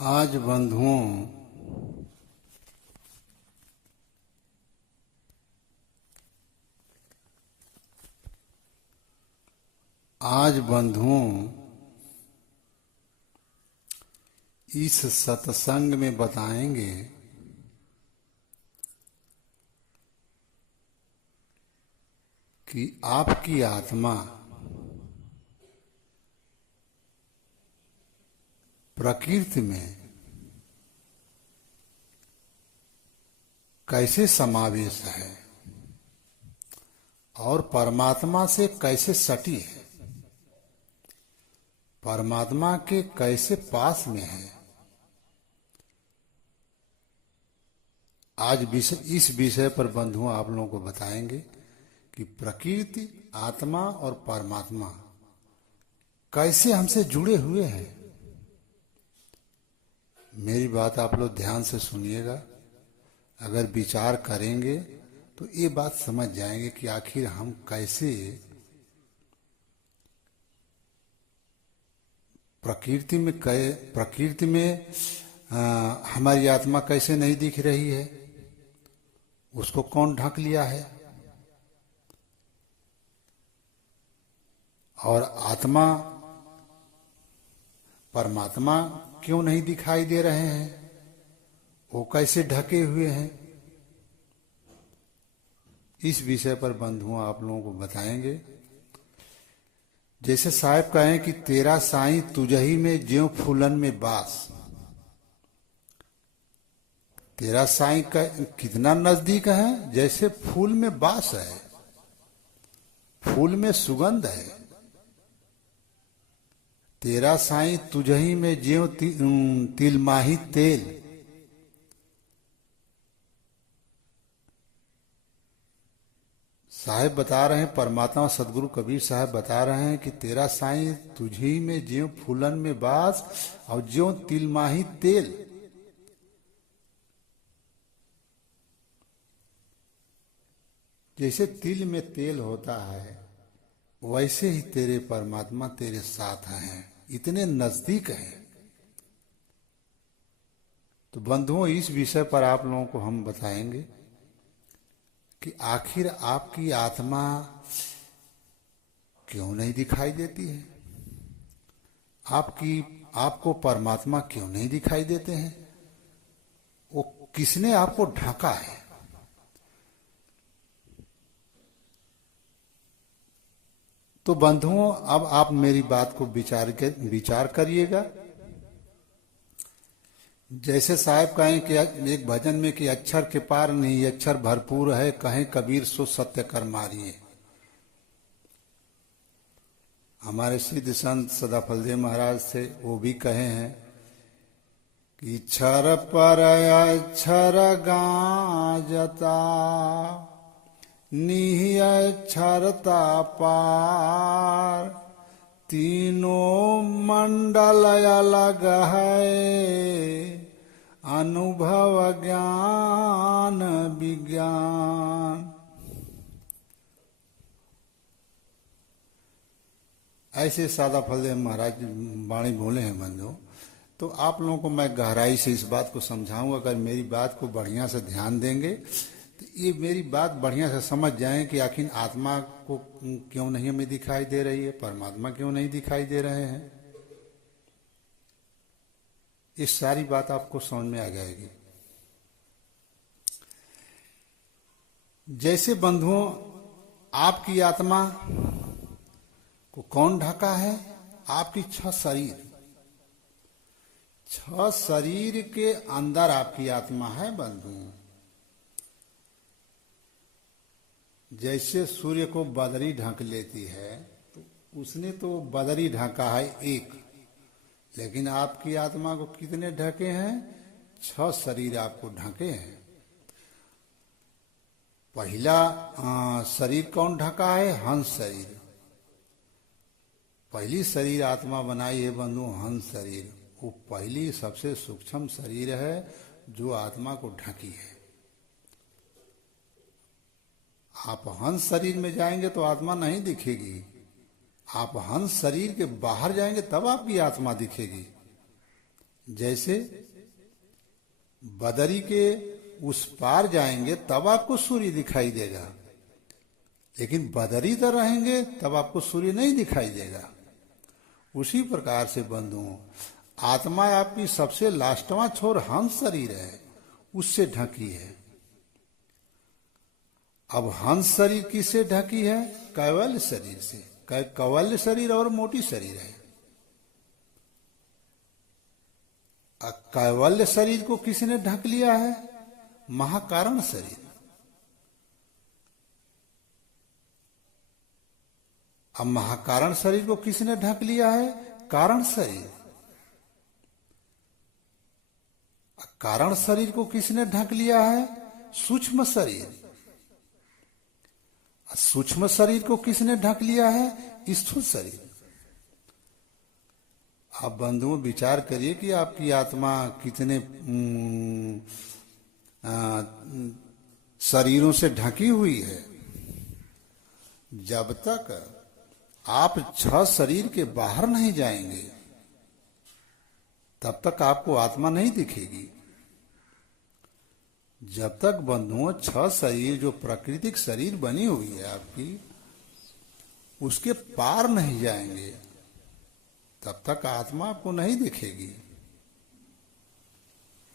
आज बंधुओं, इस सत्संग में बताएंगे कि आपकी आत्मा प्रकृति में कैसे समावेश है और परमात्मा से कैसे सटी है, परमात्मा के कैसे पास में है। आज इस विषय पर बंधुओं आप लोगों को बताएंगे कि प्रकृति, आत्मा और परमात्मा कैसे हमसे जुड़े हुए हैं। मेरी बात आप लोग ध्यान से सुनिएगा। अगर विचार करेंगे तो ये बात समझ जाएंगे कि आखिर हम कैसे प्रकृति में हमारी आत्मा कैसे नहीं दिख रही है, उसको कौन ढक लिया है, और आत्मा परमात्मा क्यों नहीं दिखाई दे रहे हैं, वो कैसे ढके हुए हैं। इस विषय पर बंधुओं आप लोगों को बताएंगे। जैसे साहब कहें कि तेरा साईं तुझही में ज्यों फूलन में बास। तेरा साईं का कितना नजदीक है, जैसे फूल में बास है, फूल में सुगंध है। तेरा साईं तुझही में ज्यों तिलमाही तेल। साहेब बता रहे हैं, परमात्मा सदगुरु कबीर साहब बता रहे हैं कि तेरा साईं तुझी में ज्यों फूलन में बास और ज्यों तिलमाही तेल। जैसे तिल में तेल होता है वैसे ही तेरे परमात्मा तेरे साथ हैं, इतने नजदीक हैं। तो बंधुओं, इस विषय पर आप लोगों को हम बताएंगे कि आखिर आपकी आत्मा क्यों नहीं दिखाई देती है, आपको परमात्मा क्यों नहीं दिखाई देते हैं, वो किसने आपको ढका है। तो बंधुओं, अब आप मेरी बात को विचार करिएगा। जैसे साहब कहें कि एक भजन में कि अक्षर के पार नहीं अक्षर भरपूर है, कहें कबीर सो सत्य कर मारिए। हमारे सिद्ध संत सदाफलदेव महाराज से वो भी कहे हैं कि क्षर पर अक्षर गाजता निहि अक्षरता पार, तीनों मंडल अलग है अनुभव ज्ञान विज्ञान। ऐसे सादा फलदेव महाराज वाणी बोले हैं बंधु। तो आप लोगों को मैं गहराई से इस बात को समझाऊंगा। अगर मेरी बात को बढ़िया से ध्यान देंगे तो ये मेरी बात बढ़िया से समझ जाएं कि आखिर आत्मा को क्यों नहीं हमें दिखाई दे रही है, परमात्मा क्यों नहीं दिखाई दे रहे हैं। इस सारी बात आपको समझ में आ जाएगी। जैसे बंधुओं, आपकी आत्मा को कौन ढका है, आपकी 6 शरीर, 6 शरीर के अंदर आपकी आत्मा है बंधुओं। जैसे सूर्य को बदरी ढक लेती है तो उसने तो बदरी ढका है एक, लेकिन आपकी आत्मा को कितने ढके हैं, 6 शरीर आपको ढके हैं। पहला शरीर कौन ढका है, हंस शरीर। पहली शरीर आत्मा बनाई है बंधु हंस शरीर। वो पहली सबसे सूक्ष्म शरीर है जो आत्मा को ढकी है। आप हंस शरीर में जाएंगे तो आत्मा नहीं दिखेगी, आप हंस शरीर के बाहर जाएंगे तब आपकी आत्मा दिखेगी। जैसे बदरी के उस पार जाएंगे तब आपको सूर्य दिखाई देगा, लेकिन बदरी तर रहेंगे तब आपको सूर्य नहीं दिखाई देगा। उसी प्रकार से बंधुओं, आत्मा आपकी सबसे लास्टवां छोर हंस शरीर है, उससे ढकी है। अब हंस शरीर किससे ढकी है? कैवल्य शरीर से। कैवल्य शरीर और मोटी शरीर है। कैवल्य शरीर को किसने ढक लिया है? महाकारण शरीर। अब महाकारण शरीर को किसने ढक लिया है? कारण शरीर। कारण शरीर को किसने ढक लिया है? सूक्ष्म शरीर। सूक्ष्म शरीर को किसने ढक लिया है? स्थूल शरीर। आप बंधुओं विचार करिए कि आपकी आत्मा कितने शरीरों से ढकी हुई है। जब तक आप 6 शरीर के बाहर नहीं जाएंगे तब तक आपको आत्मा नहीं दिखेगी। जब तक बंधुओं 6 शरीर जो प्राकृतिक शरीर बनी हुई है आपकी, उसके पार नहीं जाएंगे तब तक आत्मा आपको नहीं दिखेगी।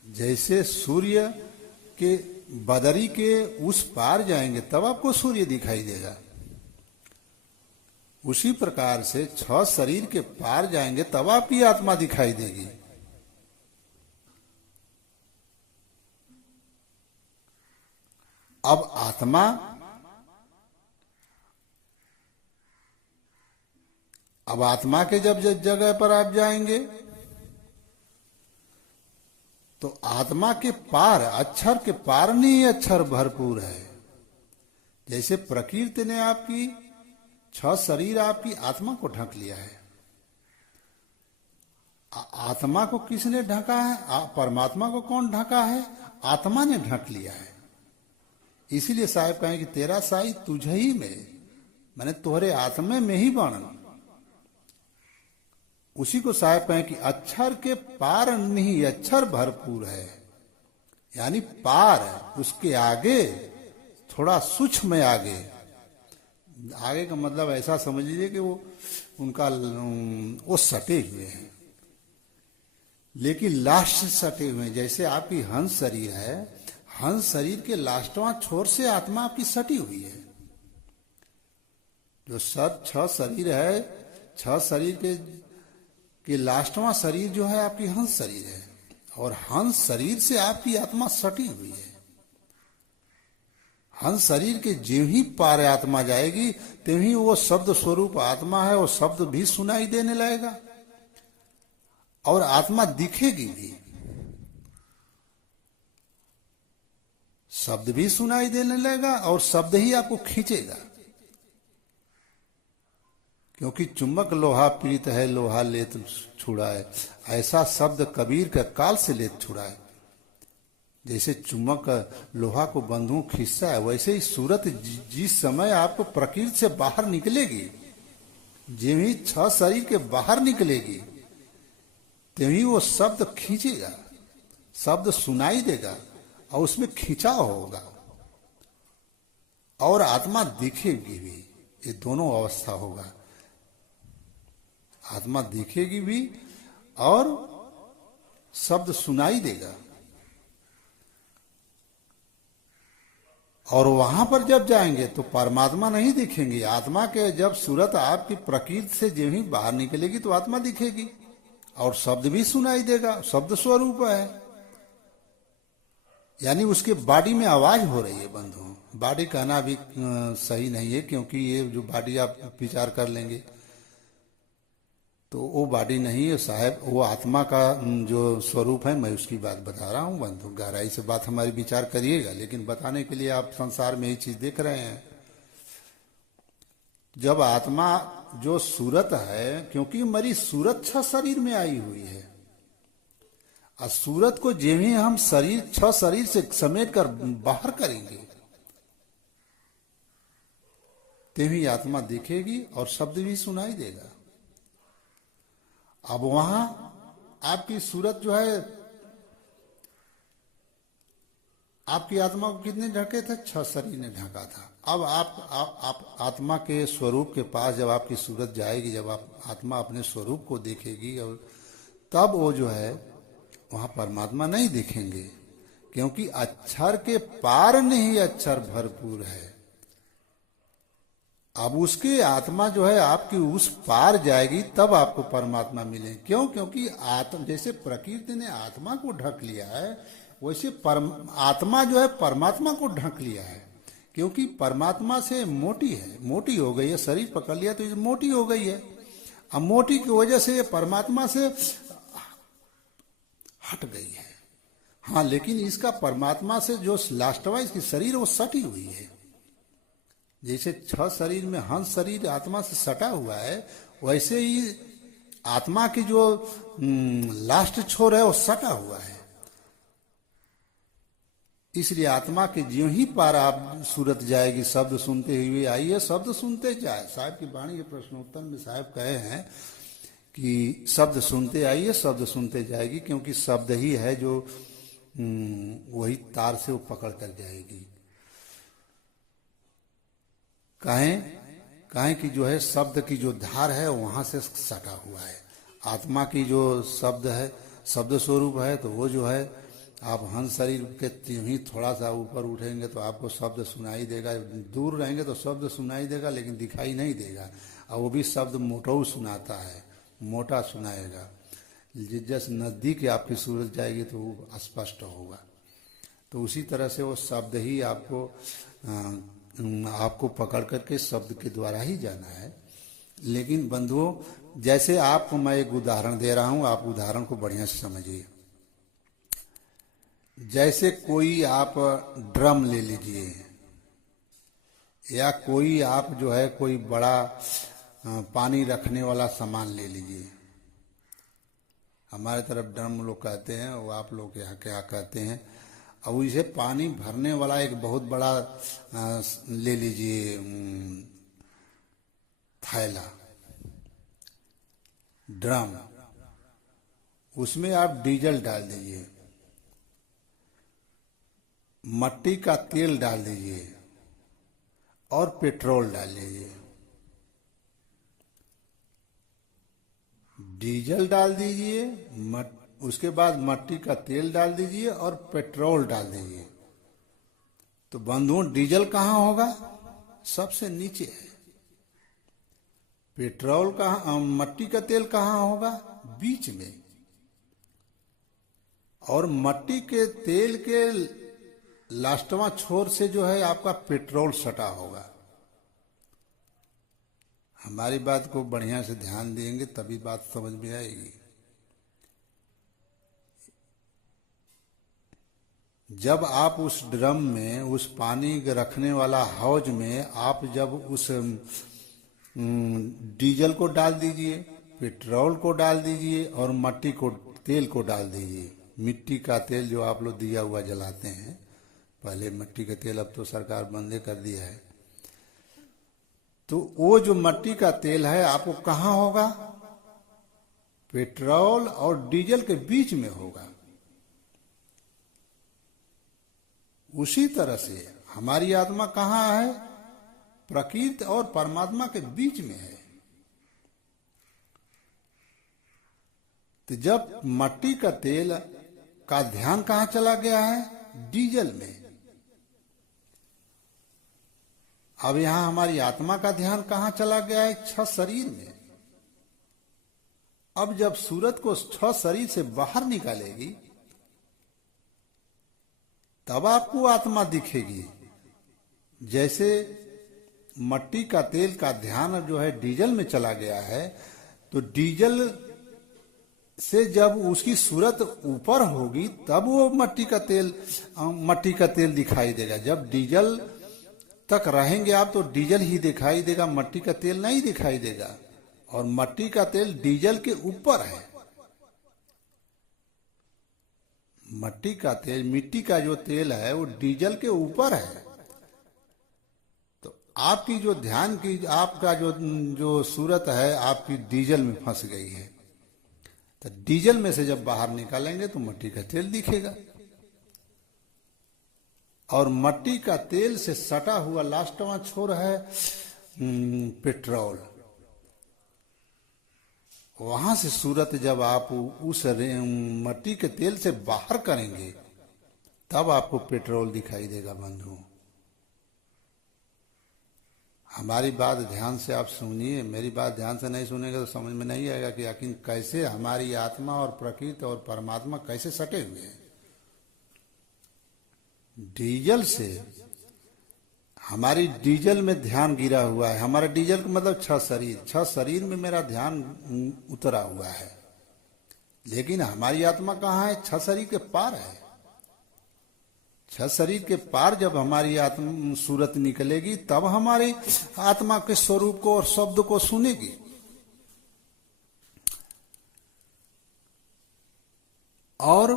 जैसे सूर्य के बदरी के उस पार जाएंगे तब आपको सूर्य दिखाई देगा, उसी प्रकार से 6 शरीर के पार जाएंगे तब आपकी आत्मा दिखाई देगी। अब आत्मा के जब जगह पर आप जाएंगे तो आत्मा के पार, अक्षर के पार नहीं अक्षर भरपूर है। जैसे प्रकृति ने आपकी 6 शरीर आपकी आत्मा को ढक लिया है। आत्मा को किसने ढका है? परमात्मा को कौन ढका है? आत्मा ने ढक लिया है। इसीलिए साहब कहें कि तेरा साई तुझ ही में, मैंने तुम्हारे आत्मा में ही वर्णन। उसी को साहब कहें कि अक्षर के पार नहीं अक्षर भरपूर है, यानी पार उसके आगे थोड़ा सूक्ष्म में आगे। आगे का मतलब ऐसा समझ लीजिए कि वो सटे हुए हैं, लेकिन लास्ट सटे हुए हैं। जैसे आपकी हंस शरीर है, हंस शरीर के लास्टवां छोर से आत्मा आपकी सटी हुई है। जो 6 शरीर है, 6 शरीर के लास्टवां शरीर जो है आपकी हंस शरीर है, और हंस शरीर से आपकी आत्मा सटी हुई है। हंस शरीर के ज्यों ही पार आत्मा जाएगी त्यों ही वो शब्द स्वरूप आत्मा है, वो शब्द भी सुनाई देने लगेगा और आत्मा दिखेगी भी। शब्द भी सुनाई देने लगेगा और शब्द ही आपको खींचेगा, क्योंकि चुम्बक लोहा प्रीत है, लोहा लेत छुड़ाए। ऐसा शब्द कबीर का काल से लेत छुड़ाए। जैसे चुम्बक लोहा को बंधुओं खींचता है, वैसे ही सूरत जिस समय आपको प्रकृति से बाहर निकलेगी, जिन ही 6 शरीर के बाहर निकलेगी, त्यों वो शब्द खींचेगा, शब्द सुनाई देगा और उसमें खिंचाव होगा और आत्मा दिखेगी भी। ये दोनों अवस्था होगा, आत्मा दिखेगी भी और शब्द सुनाई देगा। और वहां पर जब जाएंगे तो परमात्मा नहीं दिखेंगे। आत्मा के जब सूरत आपकी प्रकृति से जब ही बाहर निकलेगी तो आत्मा दिखेगी और शब्द भी सुनाई देगा, शब्द स्वरूप है। यानी उसके बॉडी में आवाज हो रही है। बंधुओं, बॉडी कहना भी सही नहीं है, क्योंकि ये जो बॉडी आप विचार कर लेंगे तो वो बॉडी नहीं है साहब, वो आत्मा का जो स्वरूप है। मैं उसकी बात बता रहा हूँ बंधु, गहराई से बात हमारी विचार करिएगा, लेकिन बताने के लिए आप संसार में यही चीज देख रहे हैं। जब आत्मा जो सूरत है, क्योंकि हमारी सूरत 6 शरीर में आई हुई है, और सूरत को जो ही हम 6 शरीर से समेट कर बाहर करेंगे तभी आत्मा दिखेगी और शब्द भी सुनाई देगा। अब वहां आपकी सूरत जो है, आपकी आत्मा को कितने ढके थे? 6 शरीर ने ढका था। अब आप आत्मा के स्वरूप के पास जब आपकी सूरत जाएगी, जब आप आत्मा अपने स्वरूप को देखेगी, और तब वो जो है वहां परमात्मा नहीं दिखेंगे, क्योंकि अक्षर के पार नहीं अक्षर भरपूर है। अब उसकी आत्मा जो है आपकी उस पार जाएगी, तब आपको परमात्मा मिले। क्यों? क्योंकि आत्मा, जैसे प्रकृति ने आत्मा को ढक लिया है, वैसे आत्मा जो है परमात्मा को ढक लिया है। क्योंकि परमात्मा से मोटी है, मोटी हो गई है, शरीर पकड़ लिया तो ये मोटी हो गई है। अब मोटी की वजह से ये परमात्मा से हट गई है। हाँ, लेकिन इसका परमात्मा से जो लास्टवा इसकी शरीर वो सटी हुई है। जैसे 6 शरीर में हंस शरीर आत्मा से सटा हुआ है, वैसे ही आत्मा की जो लास्ट छोर है वो सटा हुआ है। इसलिए आत्मा के ज्यों ही पार आप सूरत जाएगी, शब्द सुनते हुए आइए, शब्द सुनते जाए। साहब की वाणी के प्रश्नोत्तर में साहब कहे हैं कि शब्द सुनते आइए, शब्द सुनते जाएगी, क्योंकि शब्द ही है जो वही तार से वो पकड़ कर जाएगी। कहें कि जो है शब्द की जो धार है वहां से सटा हुआ है। आत्मा की जो शब्द है, शब्द स्वरूप है, तो वो जो है आप हंस शरीर के ही थोड़ा सा ऊपर उठेंगे तो आपको शब्द सुनाई देगा। दूर रहेंगे तो शब्द सुनाई देगा, लेकिन दिखाई नहीं देगा। और वो भी शब्द मोटा सुनाता है, मोटा सुनाएगा। जैसे नजदीक आपकी सूरत जाएगी तो वो स्पष्ट होगा। तो उसी तरह से वो शब्द ही आपको पकड़ करके शब्द के द्वारा ही जाना है। लेकिन बंधुओं, जैसे आपको मैं एक उदाहरण दे रहा हूं, आप उदाहरण को बढ़िया से समझिए। जैसे कोई आप ड्रम ले लीजिए, या कोई आप जो है कोई बड़ा पानी रखने वाला सामान ले लीजिए। हमारे तरफ ड्रम लोग कहते हैं, वो आप लोग यहाँ क्या कहते हैं। अब इसे पानी भरने वाला एक बहुत बड़ा ले लीजिए थैला, ड्रम। उसमें आप डीजल डाल दीजिए, मट्टी का तेल डाल दीजिए और पेट्रोल डाल दीजिए। डीजल डाल दीजिए, उसके बाद मट्टी का तेल डाल दीजिए और पेट्रोल डाल दीजिए। तो बंधुओं, डीजल कहाँ होगा? सबसे नीचे है। पेट्रोल कहाँ, मट्टी का तेल कहाँ होगा? बीच में। और मट्टी के तेल के लास्टवा छोर से जो है आपका पेट्रोल सटा होगा। हमारी बात को बढ़िया से ध्यान देंगे तभी बात समझ में आएगी। जब आप उस ड्रम में, उस पानी रखने वाला हौज में आप जब उस डीजल को डाल दीजिए, पेट्रोल को डाल दीजिए और मट्टी को, तेल को डाल दीजिए। मिट्टी का तेल जो आप लोग दिया हुआ जलाते हैं, पहले मिट्टी का तेल, अब तो सरकार बंद कर दिया है। तो वो जो मट्टी का तेल है आपको कहाँ होगा? पेट्रोल और डीजल के बीच में होगा। उसी तरह से हमारी आत्मा कहाँ है? प्रकृति और परमात्मा के बीच में है। तो जब मट्टी का तेल का ध्यान कहाँ चला गया है? डीजल में। अब यहां हमारी आत्मा का ध्यान कहाँ चला गया है? 6 शरीर में। अब जब सूरत को 6 शरीर से बाहर निकालेगी तब आपको आत्मा दिखेगी। जैसे मट्टी का तेल का ध्यान जो है डीजल में चला गया है, तो डीजल से जब उसकी सूरत ऊपर होगी तब वो मट्टी का तेल दिखाई देगा। जब डीजल तक रहेंगे आप तो डीजल ही दिखाई देगा, मट्टी का तेल नहीं दिखाई देगा। और मट्टी का तेल डीजल के ऊपर है। मट्टी का तेल, मिट्टी का जो तेल है वो डीजल के ऊपर है। तो आपकी जो ध्यान की, आपका जो सूरत है आपकी डीजल में फंस गई है। तो डीजल में से जब बाहर निकालेंगे तो मट्टी का तेल दिखेगा, और मट्टी का तेल से सटा हुआ लास्टवां छोर है पेट्रोल। वहां से सूरत जब आप उस मट्टी के तेल से बाहर करेंगे तब आपको पेट्रोल दिखाई देगा बंधु। हमारी बात ध्यान से आप सुनिए, मेरी बात ध्यान से नहीं सुनेंगे तो समझ में नहीं आएगा कि आखिर कैसे हमारी आत्मा और प्रकृति और परमात्मा कैसे सटे हुए हैं। डीजल से हमारी डीजल में ध्यान गिरा हुआ है। हमारा डीजल का मतलब छह शरीर में मेरा ध्यान उतरा हुआ है, लेकिन हमारी आत्मा कहाँ है? छह शरीर के पार है। छह शरीर के पार जब हमारी आत्मा सूरत निकलेगी तब हमारी आत्मा के स्वरूप को और शब्द को सुनेगी। और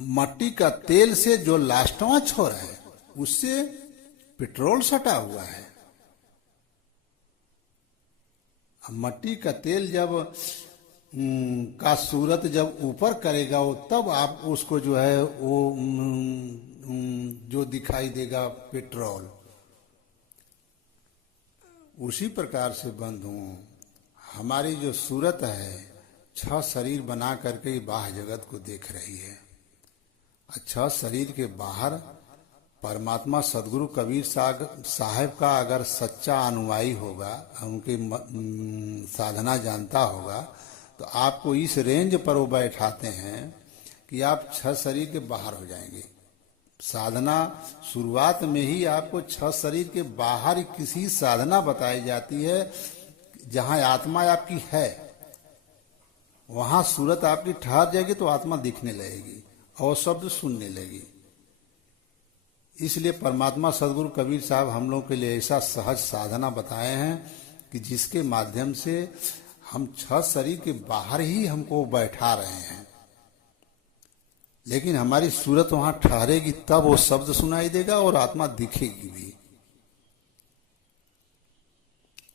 मट्टी का तेल से जो लास्टवां छोर है उससे पेट्रोल सटा हुआ है। मट्टी का तेल जब का सूरत जब ऊपर करेगा वो तब आप उसको जो है वो जो दिखाई देगा पेट्रोल। उसी प्रकार से बंधुओं हमारी जो सूरत है छह शरीर बना करके बाह्य जगत को देख रही है। अच्छा शरीर के बाहर परमात्मा सदगुरु कबीर साहब का अगर सच्चा अनुयायी होगा, उनकी साधना जानता होगा, तो आपको इस रेंज पर वो बैठाते हैं कि आप छह शरीर के बाहर हो जाएंगे। साधना शुरुआत में ही आपको छह शरीर के बाहर किसी साधना बताई जाती है। जहां आत्मा आपकी है वहां सूरत आपकी ठहर जाएगी तो आत्मा दिखने लगेगी और शब्द सुनने लगी। इसलिए परमात्मा सदगुरु कबीर साहब हम लोग के लिए ऐसा सहज साधना बताए हैं कि जिसके माध्यम से हम छह शरीर के बाहर ही हमको बैठा रहे हैं, लेकिन हमारी सूरत वहां ठहरेगी तब वो शब्द सुनाई देगा और आत्मा दिखेगी भी।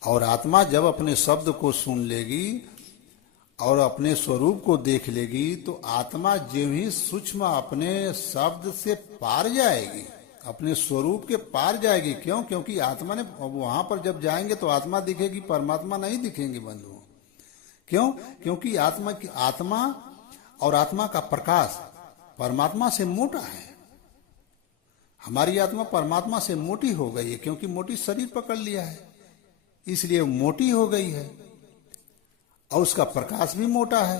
और आत्मा जब अपने शब्द को सुन लेगी और अपने स्वरूप को देख लेगी तो आत्मा जो ही सूक्ष्म अपने शब्द से पार जाएगी, अपने स्वरूप के पार जाएगी। क्यों? क्योंकि आत्मा ने वहां पर जब जाएंगे तो आत्मा दिखेगी, परमात्मा नहीं दिखेंगे बंधुओं। क्यों? क्योंकि आत्मा और आत्मा का प्रकाश परमात्मा से मोटा है। हमारी आत्मा परमात्मा से मोटी हो गई है, क्योंकि मोटी शरीर पकड़ लिया है, इसलिए मोटी हो गई है। और उसका प्रकाश भी मोटा है।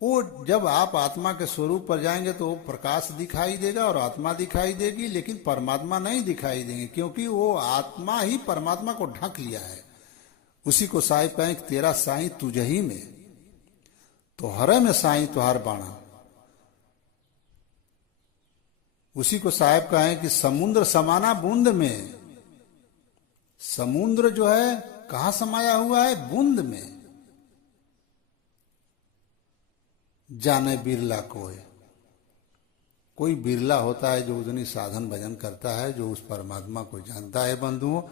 वो जब आप आत्मा के स्वरूप पर जाएंगे तो वो प्रकाश दिखाई देगा और आत्मा दिखाई देगी, लेकिन परमात्मा नहीं दिखाई देंगे, क्योंकि वो आत्मा ही परमात्मा को ढक लिया है। उसी को साईं कहें तेरा साईं तुझही में, तो हरे में साईं तुहार बाणा। उसी को साहब कहें कि समुद्र समाना बूंद में। समुद्र जो है कहाँ समाया हुआ है? बूंद में। जाने बिरला कोई बिरला होता है जो उतनी साधन भजन करता है, जो उस परमात्मा को जानता है बंधुओं।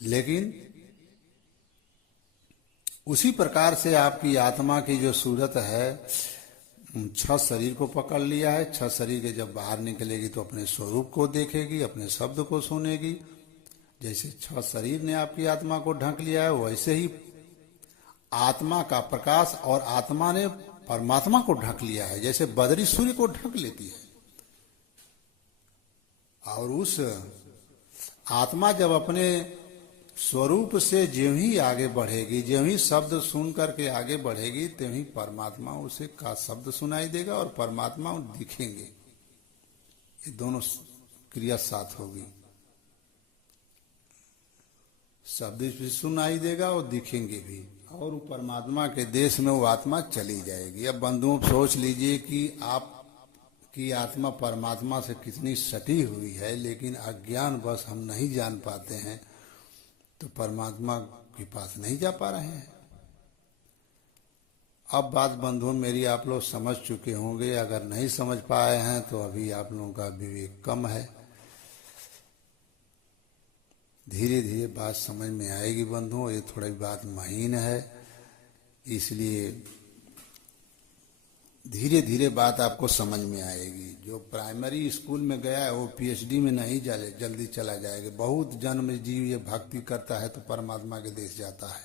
लेकिन उसी प्रकार से आपकी आत्मा की जो सूरत है छह शरीर को पकड़ लिया है। छह शरीर के जब बाहर निकलेगी तो अपने स्वरूप को देखेगी, अपने शब्द को सुनेगी। जैसे छह शरीर ने आपकी आत्मा को ढक लिया है, वैसे ही आत्मा का प्रकाश और आत्मा ने परमात्मा को ढक लिया है, जैसे बदरी सूर्य को ढक लेती है। और उस आत्मा जब अपने स्वरूप से ज्यों ही आगे बढ़ेगी, ज्यों ही शब्द सुन करके आगे बढ़ेगी, त्यों ही परमात्मा उसे का शब्द सुनाई देगा और परमात्मा दिखेंगे। ये दोनों क्रिया साथ होगी। शब्द भी सुनाई देगा और दिखेंगे भी, और परमात्मा के देश में वो आत्मा चली जाएगी। अब बंधुओं सोच लीजिए कि आपकी आत्मा परमात्मा से कितनी सटी हुई है, लेकिन अज्ञान बस हम नहीं जान पाते हैं, तो परमात्मा के पास नहीं जा पा रहे हैं। अब बात बंधुओं मेरी आप लोग समझ चुके होंगे। अगर नहीं समझ पाए हैं तो अभी आप लोगों का विवेक कम है। धीरे धीरे बात समझ में आएगी बंधुओं। ये थोड़ी बात महीन है, इसलिए धीरे धीरे बात आपको समझ में आएगी। जो प्राइमरी स्कूल में गया है वो पीएचडी में नहीं जल्दी चला जाएगा। बहुत जन्म जीव ये भक्ति करता है तो परमात्मा के देश जाता है,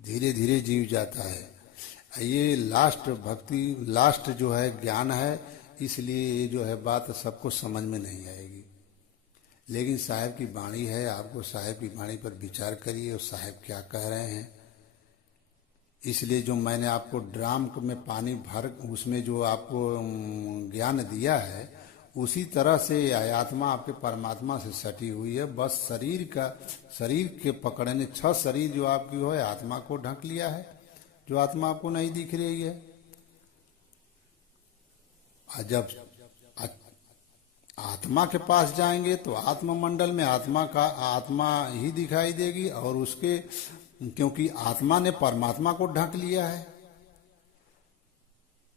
धीरे धीरे जीव जाता है। ये लास्ट भक्ति, लास्ट जो है ज्ञान है, इसलिए ये जो है बात सबको समझ में नहीं आएगी। लेकिन साहब की वाणी है, आपको साहब की वाणी पर विचार करिए और साहब क्या कह रहे हैं। इसलिए जो मैंने आपको ड्राम में पानी भर उसमें जो आपको ज्ञान दिया है, उसी तरह से आत्मा आपके परमात्मा से सटी हुई है। बस शरीर के पकड़ने 6 शरीर जो आपकी हो है, आत्मा को ढक लिया है, जो आत्मा आपको नहीं दिख रही है। जब आत्मा के पास जाएंगे तो आत्मा मंडल में आत्मा ही दिखाई देगी, और उसके क्योंकि आत्मा ने परमात्मा को ढक लिया है।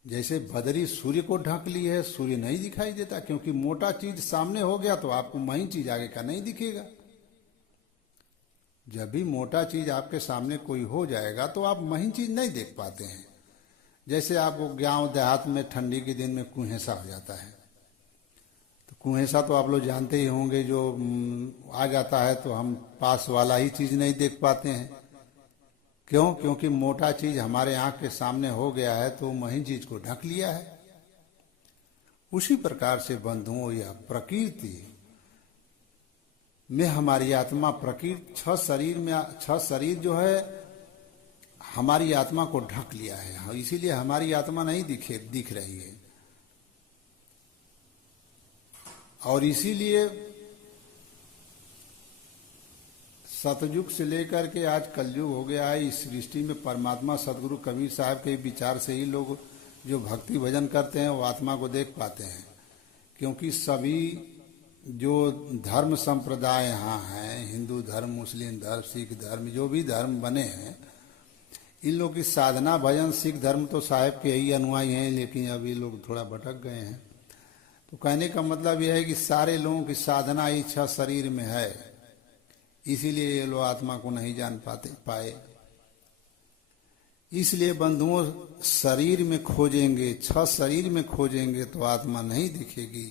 जैसे बदरी सूर्य को ढक ली है, सूर्य नहीं दिखाई देता, क्योंकि मोटा चीज सामने हो गया तो आपको महीन चीज आगे का नहीं दिखेगा। जब भी मोटा चीज आपके सामने कोई हो जाएगा तो आप महीन चीज नहीं देख पाते हैं। जैसे आपको गांव देहात में ठंडी के दिन में कुहेसा हो जाता है, तो कुहेसा तो आप लोग जानते ही होंगे, जो आ जाता है तो हम पास वाला ही चीज नहीं देख पाते हैं। क्यों? क्योंकि मोटा चीज हमारे आंख के सामने हो गया है तो महीन चीज को ढक लिया है। उसी प्रकार से बंधुओं, यह प्रकृति में हमारी आत्मा, प्रकृति 6 शरीर जो है हमारी आत्मा को ढक लिया है, इसीलिए हमारी आत्मा नहीं दिख रही है। और इसीलिए सतयुग से लेकर के आज कलयुग हो गया है। इस सृष्टि में परमात्मा सदगुरु कबीर साहब के विचार से ही लोग जो भक्ति भजन करते हैं वो आत्मा को देख पाते हैं। क्योंकि सभी जो धर्म संप्रदाय यहाँ हैं, हिंदू धर्म, मुस्लिम धर्म, सिख धर्म, जो भी धर्म बने हैं, इन लोग की साधना भजन, सिख धर्म तो साहब के ही अनुयायी हैं, लेकिन अभी लोग थोड़ा भटक गए हैं। तो कहने का मतलब यह है कि सारे लोगों की साधना इच्छा शरीर में है, इसीलिए ये लोग आत्मा को नहीं जान पाए। इसलिए बंधुओं, शरीर में खोजेंगे, 6 शरीर में खोजेंगे तो आत्मा नहीं दिखेगी,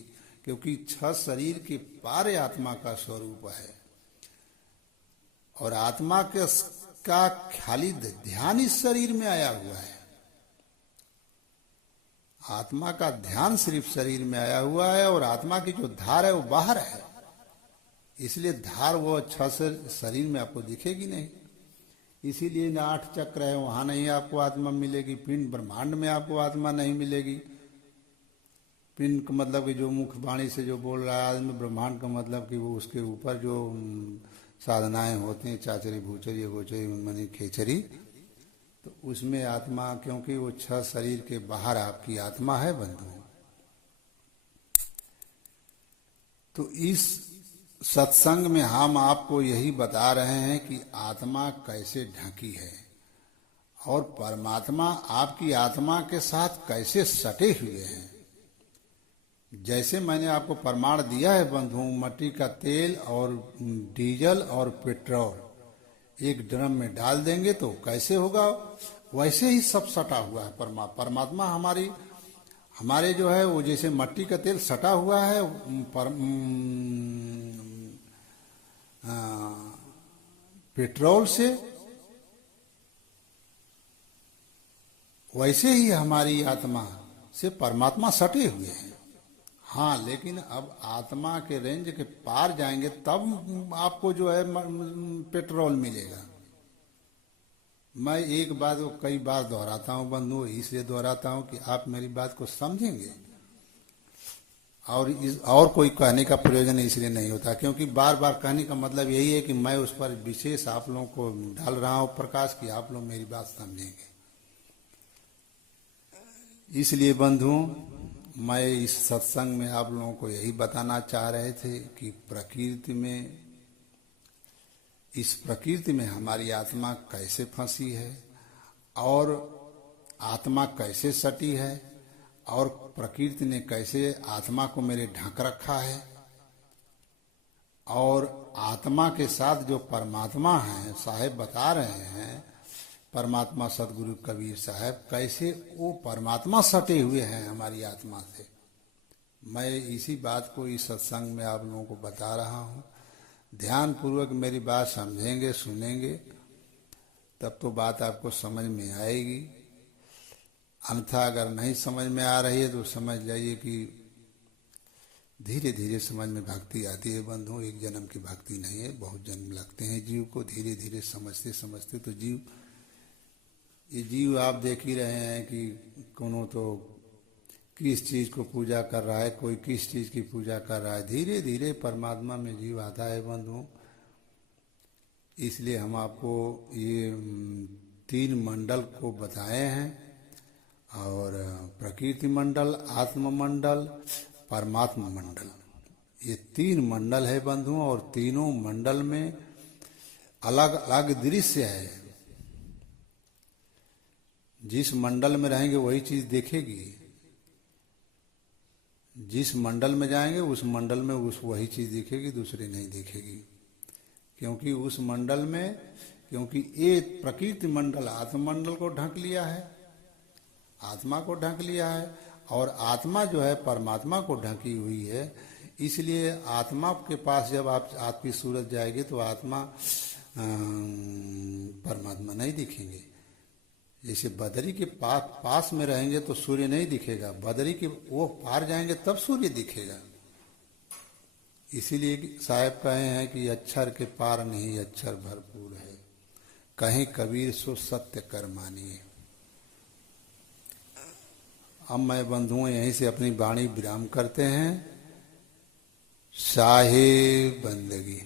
क्योंकि 6 शरीर के पार आत्मा का स्वरूप है। और आत्मा का खाली ध्यान इस शरीर में आया हुआ है। आत्मा का ध्यान सिर्फ शरीर में आया हुआ है, और आत्मा की जो धार है वो बाहर है। इसलिए धार वो 6 शरीर में आपको दिखेगी नहीं। इसीलिए 8 चक्र है, वहां नहीं आपको आत्मा मिलेगी। पिंड ब्रह्मांड में आपको आत्मा नहीं मिलेगी। पिंड का मतलब कि जो मुख वाणी से जो बोल रहा है आदमी, ब्रह्मांड का मतलब कि वो उसके ऊपर जो साधनाएं होती हैं, चाचरी भूचरी गोचरी मनी खेचरी, तो उसमें आत्मा, क्योंकि वो 6 शरीर के बाहर आपकी आत्मा है बंधु। तो इस सत्संग में हम आपको यही बता रहे हैं कि आत्मा कैसे ढकी है और परमात्मा आपकी आत्मा के साथ कैसे सटे हुए हैं। जैसे मैंने आपको प्रमाण दिया है बंधु, मट्टी का तेल और डीजल और पेट्रोल एक ड्रम में डाल देंगे तो कैसे होगा, वैसे ही सब सटा हुआ है। परमात्मा हमारे जो है वो जैसे मट्टी का तेल सटा हुआ है पेट्रोल से, वैसे ही हमारी आत्मा से परमात्मा सटे हुए हैं। हाँ, लेकिन अब आत्मा के रेंज के पार जाएंगे तब आपको जो है पेट्रोल मिलेगा। मैं एक बात को कई बार दोहराता हूँ बंधु, इसलिए दोहराता हूँ कि आप मेरी बात को समझेंगे, और कोई कहने का प्रयोजन इसलिए नहीं होता, क्योंकि बार बार कहने का मतलब यही है कि मैं उस पर विशेष आप लोगों को डाल रहा हूँ प्रकाश, कि आप लोग मेरी बात समझेंगे। इसलिए बंधु, मैं इस सत्संग में आप लोगों को यही बताना चाह रहे थे कि इस प्रकृति में हमारी आत्मा कैसे फंसी है और आत्मा कैसे सटी है, और प्रकृति ने कैसे आत्मा को मेरे ढक रखा है, और आत्मा के साथ जो परमात्मा है साहेब बता रहे हैं, परमात्मा सदगुरु कबीर साहब कैसे वो परमात्मा सटे हुए हैं हमारी आत्मा से। मैं इसी बात को इस सत्संग में आप लोगों को बता रहा हूँ। ध्यान पूर्वक मेरी बात समझेंगे, सुनेंगे, तब तो बात आपको समझ में आएगी। अन्यथा अगर नहीं समझ में आ रही है तो समझ जाइए कि धीरे धीरे समझ में भक्ति आती है बंधु। एक जन्म की भक्ति नहीं है, बहुत जन्म लगते हैं जीव को। धीरे धीरे समझते समझते तो ये जीव आप देख ही रहे हैं कि कोनो तो किस चीज को पूजा कर रहा है, कोई किस चीज की पूजा कर रहा है। धीरे धीरे परमात्मा में जीव आता है बंधु। इसलिए हम आपको ये 3 मंडल को बताए हैं, और प्रकृति मंडल, आत्म मंडल, परमात्मा मंडल, ये 3 मंडल है बंधु। और तीनों मंडल में अलग अलग दृश्य है। जिस मंडल में रहेंगे वही चीज देखेगी, जिस मंडल में जाएंगे उस मंडल में वही चीज दिखेगी, दूसरी नहीं दिखेगी। क्योंकि उस मंडल में, क्योंकि ये प्रकृति मंडल आत्ममंडल को ढक लिया है, आत्मा को ढक लिया है, और आत्मा जो है परमात्मा को ढकी हुई है। इसलिए आत्मा के पास जब आपकी सूरत जाएगी तो आत्मा परमात्मा नहीं दिखेंगे। जैसे बदरी के पास में रहेंगे तो सूर्य नहीं दिखेगा, बदरी के वो पार जाएंगे तब सूर्य दिखेगा। इसीलिए साहब कहे हैं कि अक्षर के पार नहीं अक्षर भरपूर है, कहीं कबीर सो सत्य कर मानिए। अब मैं बंधुओं यहीं से अपनी वाणी विराम करते हैं। साहे बंदगी।